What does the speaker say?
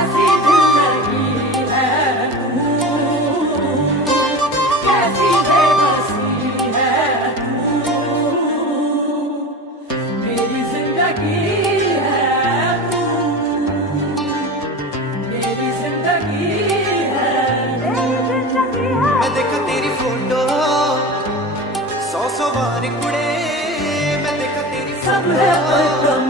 कैसी जिंदगी है तू, कैसी बेबसी है तू, मेरी जिंदगी है तू, मेरी जिंदगी है तू। मैं देखा तेरी फोटो 100 100 बार कुड़े, मैं देखा तेरी सब है पर फोटो कम